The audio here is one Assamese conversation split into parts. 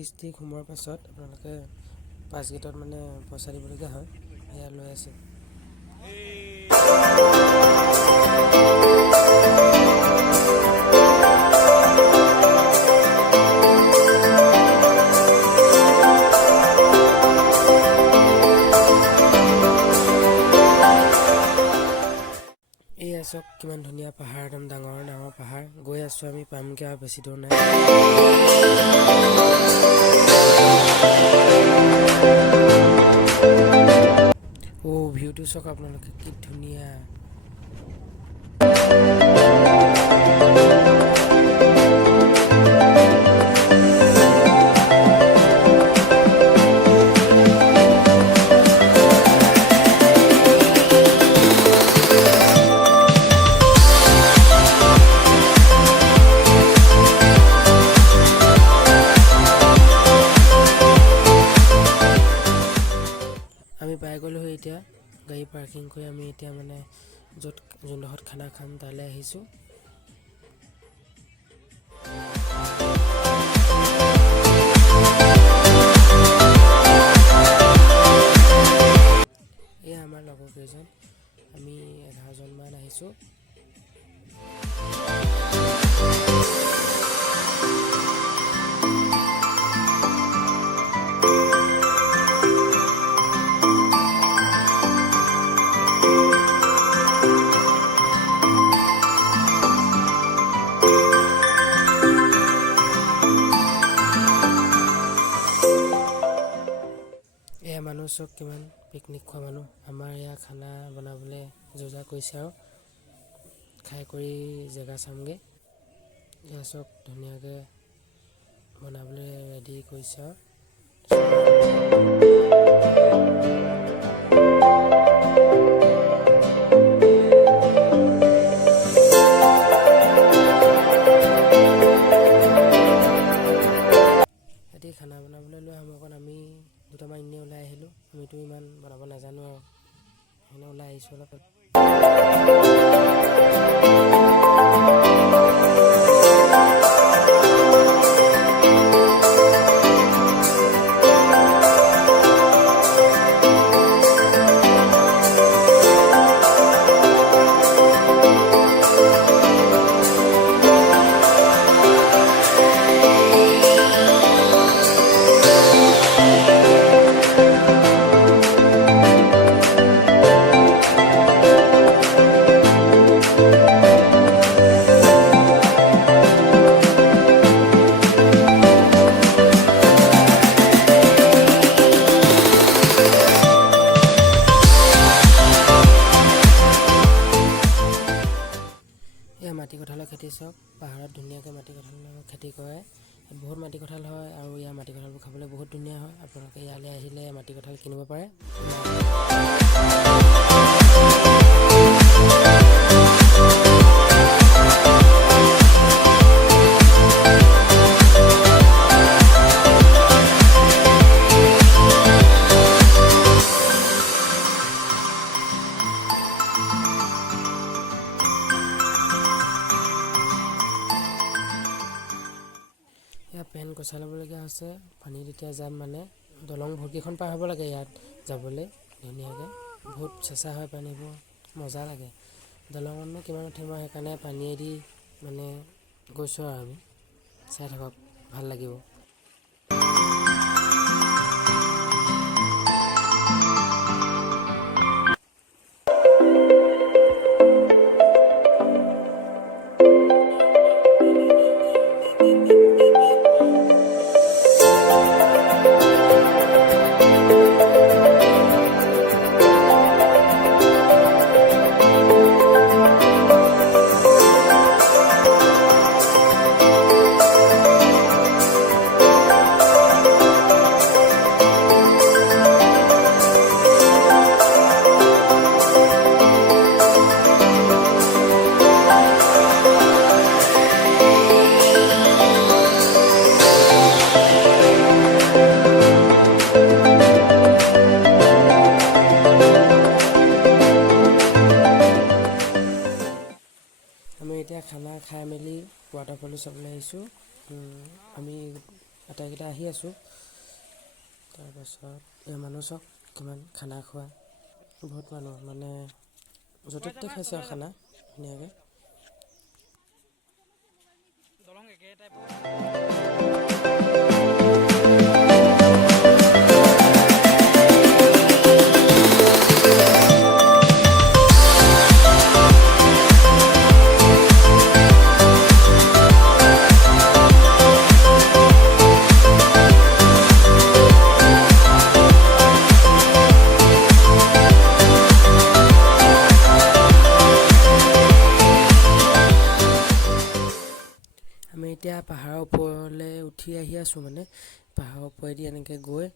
ডিষ্ট্ৰিক্ট সোমোৱাৰ পাছত আপোনালোকে পাছ গেটত মানে পইচা দিবলগীয়া হয়। এয়া লৈ আছে। এয়া চাওক কিমান ধুনীয়া পাহাৰ, একদম ডাঙৰ ডাঙৰ পাহাৰ। গৈ আছোঁ আমি, পামগৈ আৰু বেছি দূৰ নাই। ভিউটো চাওক আপোনালোকে, কি ধুনীয়া। আমি পাই গ'লোঁ এতিয়া গাড়ী পাৰ্কিং কৰি। আমি এতিয়া মানে যোনডোখৰত খানা খাম তালৈ আহিছোঁ। এয়া আমাৰ লগৰ কেইজন, আমি 11জনমান আহিছোঁ। এয়া মানুহ চব কিমান পিকনিক খোৱা মানুহ। আমাৰ এয়া খানা বনাবলৈ যোজা কৰিছে আৰু খাই কৰি জেগা চামগৈ। এয়া চব ধুনীয়াকৈ বনাবলৈ ৰেডি কৰিছে আৰু খানা বনাবলৈ লৈ সময়কণ আমি দুটামান এনেই ওলাই আহিলোঁ। আমিতো ইমান বনাব নাজানো আৰু সেইকাৰণে ওলাই আহিছোঁ অলপ। এয়া মাটি কঁঠালৰ খেতি চাওক, পাহাৰত ধুনীয়াকৈ মাটি কঁঠালৰ খেতি কৰে। বহুত মাটি কঁঠাল হয় আৰু ইয়াৰ মাটি কঁঠালবোৰ খাবলৈ বহুত ধুনীয়া হয়। আপোনালোকে ইয়ালৈ আহিলে মাটি কঁঠাল কিনিব পাৰে। এয়া পেন কচাই ল'বলগীয়া হৈছে। পানীত এতিয়া যাম মানে দলং ভৰ্তিখন পাৰ হ'ব লাগে ইয়াত যাবলৈ ধুনীয়াকৈ। বহুত চেঁচা হয় পানীবোৰ, মজা লাগে। দলঙতনো কিমান উঠিম আৰু সেইকাৰণে পানীয়েদি মানে গৈছোঁ আৰু আমি। চাই থাকক, ভাল লাগিব। আমি এতিয়া খানা খাই মেলি ৱাটাৰফলটো চাবলৈ আহিছোঁ। আমি আটাইকেইটা আহি আছোঁ। তাৰপাছত এই মানুহ চাওক কিমান খানা খোৱা, বহুত মানুহ মানে য'তে ত'তে খাইছে আৰু খানা ধুনীয়াকৈ। আমি এতিয়া পাহাৰৰ ওপৰলৈ উঠি আহি আছোঁ, মানে পাহাৰৰ ওপৰেদি এনেকৈ গৈ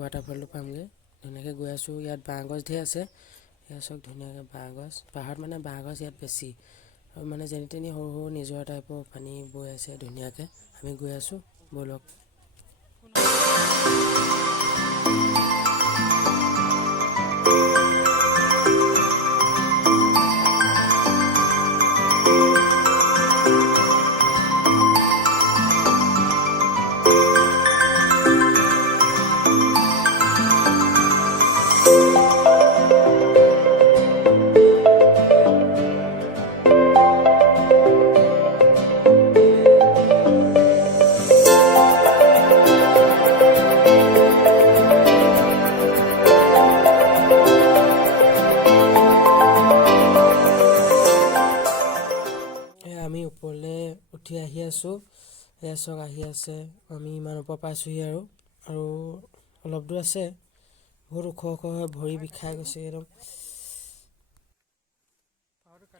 ৱাটাৰফলটো পামগৈ। ধুনীয়াকৈ গৈ আছোঁ। ইয়াত বাঁহগছ ধেৰ আছে, ইয়াত চাওক ধুনীয়াকৈ বাঁহগছ। পাহাৰত মানে বাঁহগছ ইয়াত বেছি, আৰু মানে যেনি তেনি সৰু সৰু নিজৰা টাইপৰ পানী বৈ আছে ধুনীয়াকৈ। আমি গৈ আছোঁ, ব'লক। আমি ওপৰলৈ উঠি আহি আছোঁ, এয়া চাওক আহি আছে। আমি ইমান ওপৰ পাইছোঁহি আৰু অলপ দূৰ আছে। বহুত ওখ ওখ হৈ ভৰি বিষাই গৈছে একদম।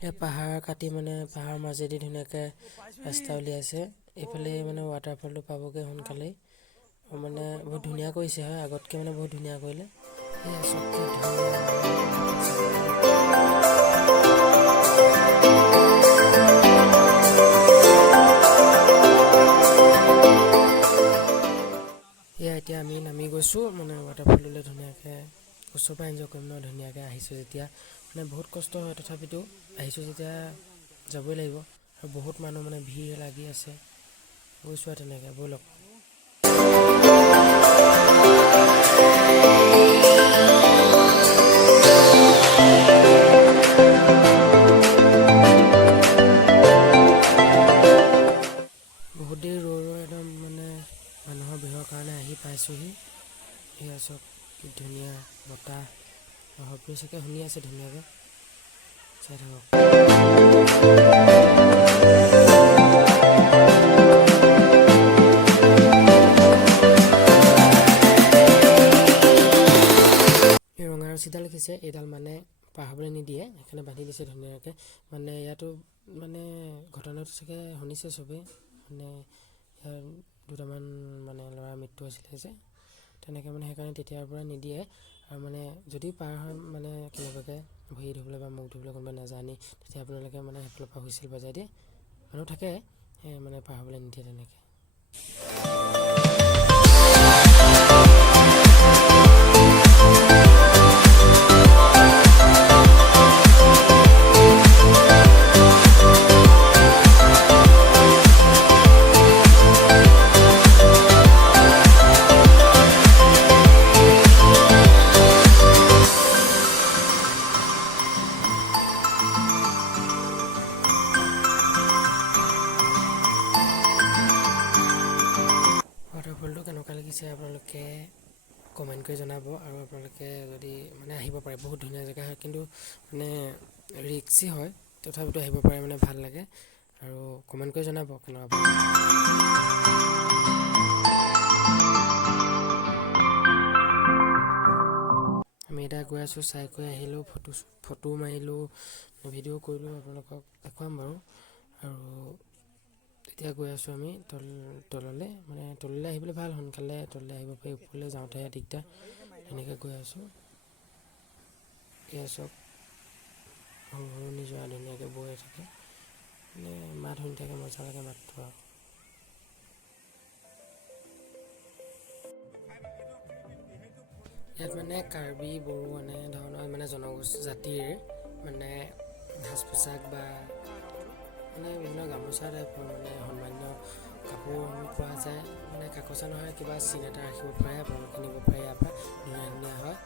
এয়া পাহাৰ কাটি মানে পাহাৰৰ মাজেদি ধুনীয়াকৈ ৰাস্তা উলিয়াইছে। এইফালে মানে ৱাটাৰফলটো পাবগৈ সোনকালেই, মানে বহুত ধুনীয়া কৰিছে হয়, আগতকৈ মানে বহুত ধুনীয়া কৰিলে। এয়া চাওক কি ধুনীয়া। এতিয়া আমি নামি গৈছোঁ মানে ৱাটাৰফললৈ। ধুনীয়াকৈ ওচৰৰ পৰা এনজয় কৰিম ন, ধুনীয়াকৈ আহিছোঁ যেতিয়া। মানে বহুত কষ্ট হয়, তথাপিতো আহিছোঁ যেতিয়া যাবই লাগিব। আৰু বহুত মানুহ মানে ভিৰ লাগি আছে, গৈছোঁ আৰু তেনেকৈ। ব'লক। বহুত দেৰি ৰৈ একদম মানে মানুহৰ ভিৰৰ কাৰণে আহি পাইছোঁহি। এয়া চাওক কি ধুনীয়া বতাহ, শব্দ চাগে শুনি আছে ধুনীয়াকৈ। চাই থাকক। এই ৰঙা ৰছীডাল লিখিছে, এইডাল মানে পাৰ হ'বলৈ নিদিয়ে, সেইকাৰণে বান্ধি দিছে ধুনীয়াকৈ। মানে ইয়াতো মানে ঘটনাটো চাগে শুনিছে চবেই, মানে ইয়াৰ দুটামান মানে ল'ৰাৰ মৃত্যু হৈছিলে যে, তেনেকৈ মানে সেইকাৰণে তেতিয়াৰ পৰা নিদিয়ে। আৰু মানে যদি পাৰ হয় মানে কেনেবাকৈ ভৰি ধুবলৈ বা মুখ ধুবলৈ কোনোবা নাজানি, তেতিয়া আপোনালোকে মানে সেইফালৰ পৰা হুইচেল বজাই দিয়ে। মানুহ থাকে মানে পাৰ হ'বলৈ নিদিয়ে তেনেকৈ। ৱাটাৰফলটো কেনেকুৱা লাগিছে আপোনালোকে কমেণ্ট কৰি জনাব। আৰু আপোনালোকে যদি মানে আহিব পাৰে, বহুত ধুনীয়া জেগা হয়, কিন্তু মানে ৰিক্সি হয়, তথাপিতো আহিব পাৰে, মানে ভাল লাগে। আৰু কমেণ্ট কৰি জনাব কেনেকুৱা। আমি এতিয়া গৈ আছোঁ, চাই কৰি আহিলোঁ, ফটো মাৰিলোঁ, ভিডিঅ' কৰিলোঁ, আপোনালোকক দেখুৱাম বাৰু। আৰু এতিয়া গৈ আছোঁ আমি তললৈ, মানে তললৈ আহিবলৈ ভাল, সোনকালে তললৈ আহিব পাৰি। ওপৰলৈ যাওঁতেহে দিগদাৰ, তেনেকৈ গৈ আছোঁ। এয়া চাওক সৰু সৰু নিজৰা ধুনীয়াকৈ বৈ থাকে, মানে মাত শুনি থাকে, মজা লাগে মাতটো। আৰু ইয়াত মানে কাৰ্বি বড়ো এনে ধৰণৰ মানে জনজাতিৰ মানে সাজ পোছাক বা মানে বিভিন্ন গামোচা টাইপৰ মানে সন্মানীয় কাপোৰ আমি পোৱা যায়, মানে কাকচাং নহয় কিবা চিন এটা ৰাখিব পাৰে, আপোনালোকে কিনিব পাৰে ইয়াৰ পৰা, ধুনীয়া ধুনীয়া হয়।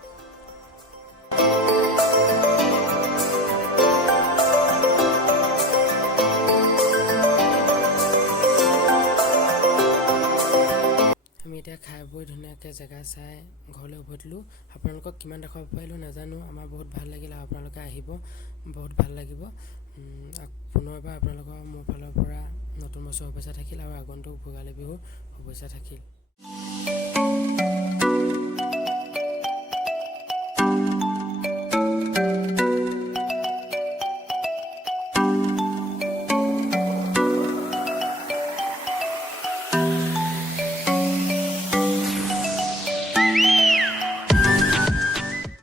আমি এতিয়া খাই বৈ ধুনীয়াকৈ জেগা চাই ঘৰলৈ উভতিলোঁ। আপোনালোকক কিমান দেখাব পাৰিলোঁ নাজানো, আমাৰ বহুত ভাল লাগিল আৰু আপোনালোকে আহিব, বহুত ভাল লাগিব। পুনৰবাৰ আপোনালোকৰ মোৰ ফালৰ পৰা নতুন বছৰৰ শুভেচ্ছা থাকিল আৰু আগন্তুক ভোগালী বিহুৰ শুভেচ্ছা থাকিল।